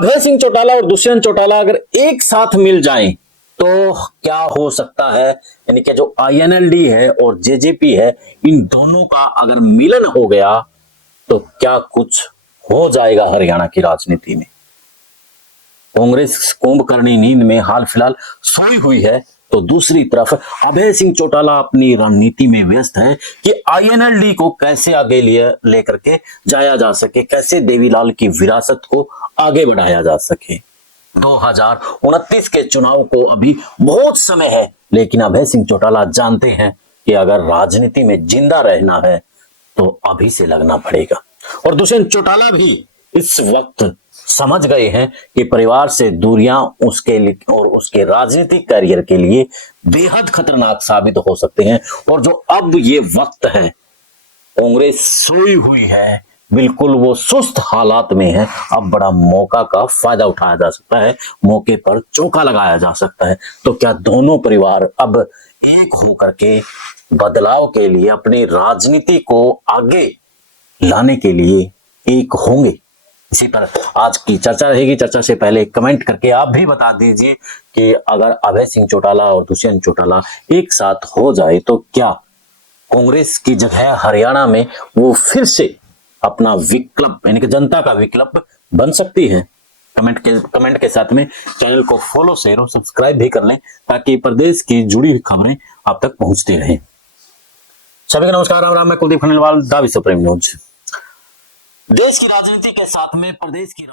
अभय सिंह चौटाला और दुष्यंत चौटाला अगर एक साथ मिल जाएं तो क्या हो सकता है, यानी कि जो आईएनएलडी है और जेजेपी है, इन दोनों का अगर मिलन हो गया तो क्या कुछ हो जाएगा हरियाणा की राजनीति में। कांग्रेस कुंभकर्णी नींद में हाल फिलहाल सोई हुई है, तो दूसरी तरफ अभय सिंह चौटाला अपनी रणनीति में व्यस्त है कि आईएनएलडी को कैसे आगे लेकर के जाया जा सके, कैसे देवीलाल की विरासत को आगे बढ़ाया जा सके। 2029 के चुनाव को अभी बहुत समय है, लेकिन अभय सिंह चौटाला जानते हैं कि अगर राजनीति में जिंदा रहना है तो अभी से लगना पड़ेगा। और दुष्यंत चौटाला भी इस वक्त समझ गए हैं कि परिवार से दूरियां उसके लिए और उसके राजनीतिक करियर के लिए बेहद खतरनाक साबित हो सकते हैं। और जो अब ये वक्त है, कांग्रेस सोई हुई है, बिल्कुल वो सुस्त हालात में है, अब बड़ा मौका का फायदा उठाया जा सकता है, मौके पर चौका लगाया जा सकता है। तो क्या दोनों परिवार अब एक होकर के बदलाव के लिए, अपनी राजनीति को आगे लाने के लिए एक होंगे? इसी पर आज की चर्चा रहेगी। चर्चा से पहले कमेंट करके आप भी बता दीजिए कि अगर अभय सिंह चौटाला और दुष्यंत चौटाला एक साथ हो जाए तो क्या कांग्रेस की जगह हरियाणा में वो फिर से अपना विकल्प, यानी कि जनता का विकल्प बन सकती है? कमेंट के साथ में चैनल को फॉलो, शेयर और सब्सक्राइब भी कर लें ताकि प्रदेश की जुड़ी हुई खबरें आप तक पहुंचती रहें। सभी को नमस्कार, राम राम। मैं कुलदीप खंडेलवाल, द विश्व प्रेम न्यूज। देश की राजनीति के साथ में प्रदेश की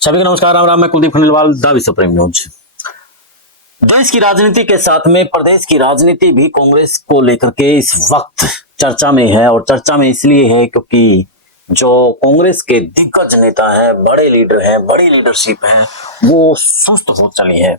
सभी को नमस्कार, राम राम। मैं कुलदीप खंडेलवाल, द विश्व प्रेम न्यूज। देश की राजनीति के साथ में प्रदेश की राजनीति भी कांग्रेस को लेकर के इस वक्त चर्चा में है। और चर्चा में इसलिए है क्योंकि जो कांग्रेस के दिग्गज नेता हैं, बड़े लीडर हैं, बड़ी लीडरशिप है, वो सुस्त हो चली है।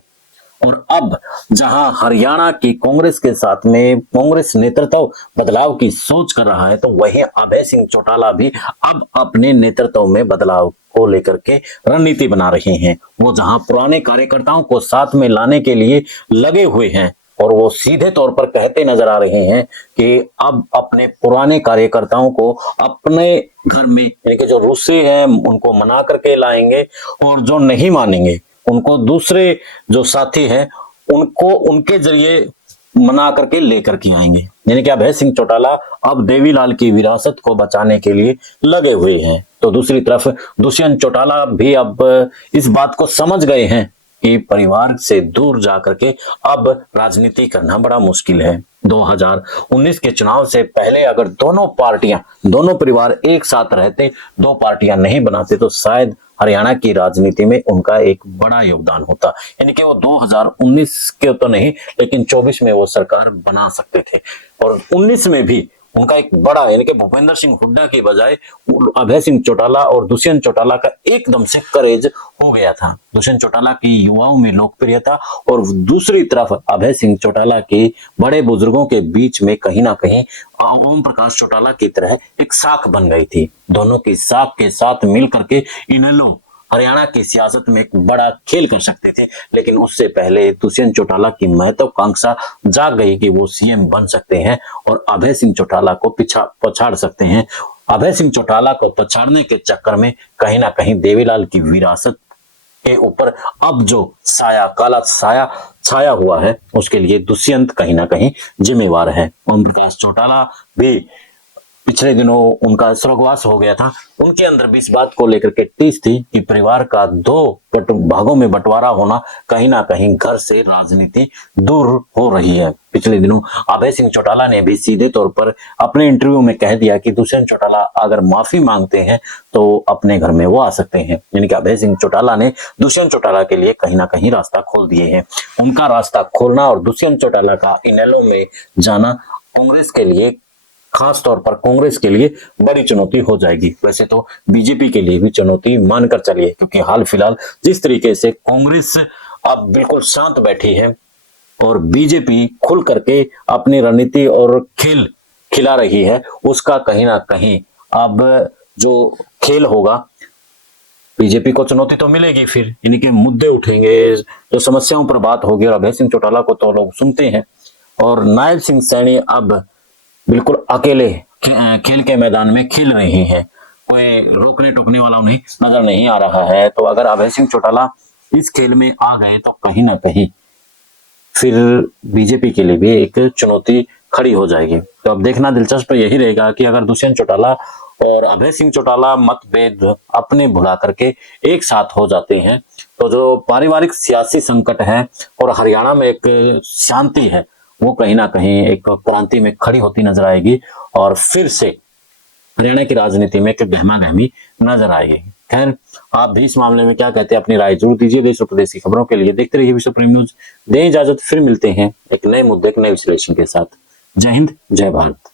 और अब जहां हरियाणा की कांग्रेस के साथ में कांग्रेस नेतृत्व बदलाव की सोच कर रहा है, तो वहीं अभय सिंह चौटाला भी अब अपने नेतृत्व में बदलाव को लेकर के रणनीति बना रहे हैं। वो जहां पुराने कार्यकर्ताओं को साथ में लाने के लिए लगे हुए हैं और वो सीधे तौर पर कहते नजर आ रहे हैं कि अब अपने पुराने कार्यकर्ताओं को अपने घर में, यानी कि जो रूसी हैं उनको मना करके लाएंगे और जो नहीं मानेंगे उनको दूसरे जो साथी हैं उनको उनके जरिए मना करके लेकर के आएंगे। यानी कि अभय सिंह चौटाला अब देवीलाल की विरासत को बचाने के लिए लगे हुए हैं। तो दूसरी तरफ दुष्यंत चौटाला भी अब इस बात को समझ गए हैं कि परिवार से दूर जाकर के अब राजनीति करना बड़ा मुश्किल है। 2019 के चुनाव से पहले अगर दोनों परिवार एक साथ रहते, दो पार्टियां नहीं बनाते, तो शायद हरियाणा की राजनीति में उनका एक बड़ा योगदान होता। यानी कि वो 2019 के तो नहीं, लेकिन 24 में वो सरकार बना सकते थे। और 19 में भी उनका एक बड़ा, यानी कि भूपेंद्र सिंह हुड्डा के बजाय अभय सिंह चौटाला और दुष्यंत चौटाला का एकदम से करेज हो गया था। दुष्यंत चौटाला की युवाओं में लोकप्रियता और दूसरी तरफ अभय सिंह चौटाला के बड़े बुजुर्गों के बीच में कहीं ना कहीं ओम प्रकाश चौटाला की तरह एक साख बन गई थी। दोनों की साख के साथ मिल करके इनेलो हरियाणा की सियासत में एक बड़ा खेल कर सकते थे। लेकिन उससे पहले दुष्यंत चौटाला की महत्वाकांक्षा जाग गई कि वो सीएम बन सकते हैं और अभय सिंह चौटाला को पछाड़ सकते हैं। अभय सिंह चौटाला को पछाड़ने के चक्कर में कहीं ना कहीं देवीलाल की विरासत के ऊपर अब जो काला साया छाया हुआ है, उसके लिए दुष्यंत कहीं ना कहीं जिम्मेवार है। ओम प्रकाश चौटाला भी पिछले दिनों उनका स्वर्गवास हो गया था। उनके अंदर भी इस बात को लेकर के टीस थी कि परिवार का दो भागों में बंटवारा होना कहीं ना कहीं घर से राजनीति दूर हो रही है। पिछले दिनों अभय सिंह चौटाला ने भी सीधे तौर पर अपने इंटरव्यू में कह दिया कि दुष्यंत चौटाला अगर माफी मांगते हैं तो अपने घर में वो आ सकते हैं। यानी कि अभय सिंह चौटाला ने दुष्यंत चौटाला के लिए कहीं ना कहीं रास्ता खोल दिए हैं। उनका रास्ता खोलना और दुष्यंत चौटाला का इनेलो में जाना कांग्रेस के लिए, खास तौर पर कांग्रेस के लिए बड़ी चुनौती हो जाएगी। वैसे तो बीजेपी के लिए भी चुनौती मानकर चलिए, क्योंकि हाल फिलहाल जिस तरीके से कांग्रेस अब बिल्कुल शांत बैठी है और बीजेपी खुल करके अपनी रणनीति और खेल खिला रही है, उसका कहीं ना कहीं अब जो खेल होगा बीजेपी को चुनौती तो मिलेगी, फिर इनके मुद्दे उठेंगे, जो समस्याओं पर बात होगी। और अभय सिंह चौटाला को तो लोग सुनते हैं, और नायब सिंह सैनी अब बिल्कुल अकेले खेल के मैदान में खेल रहे हैं, कोई रोकने टोकने वाला उन्हें नजर नहीं आ रहा है। तो अगर अभय सिंह चौटाला इस खेल में आ गए तो कहीं ना कहीं फिर बीजेपी के लिए भी एक चुनौती खड़ी हो जाएगी। तो अब देखना दिलचस्प यही रहेगा कि अगर दुष्यंत चौटाला और अभय सिंह चौटाला मतभेद अपने भुला करके एक साथ हो जाते हैं, तो जो पारिवारिक सियासी संकट है और हरियाणा में एक शांति है, वो कहीं ना कहीं एक क्रांति में खड़ी होती नजर आएगी, और फिर से हरियाणा की राजनीति में एक गहमा गहमी नजर आएगी। खैर, आप भी इस मामले में क्या कहते हैं, अपनी राय जरूर दीजिए। देश और प्रदेश की खबरों के लिए देखते रहिए विश्व प्रेम न्यूज। दें इजाजत, फिर मिलते हैं एक नए मुद्दे, एक नए विश्लेषण के साथ। जय हिंद, जय भारत।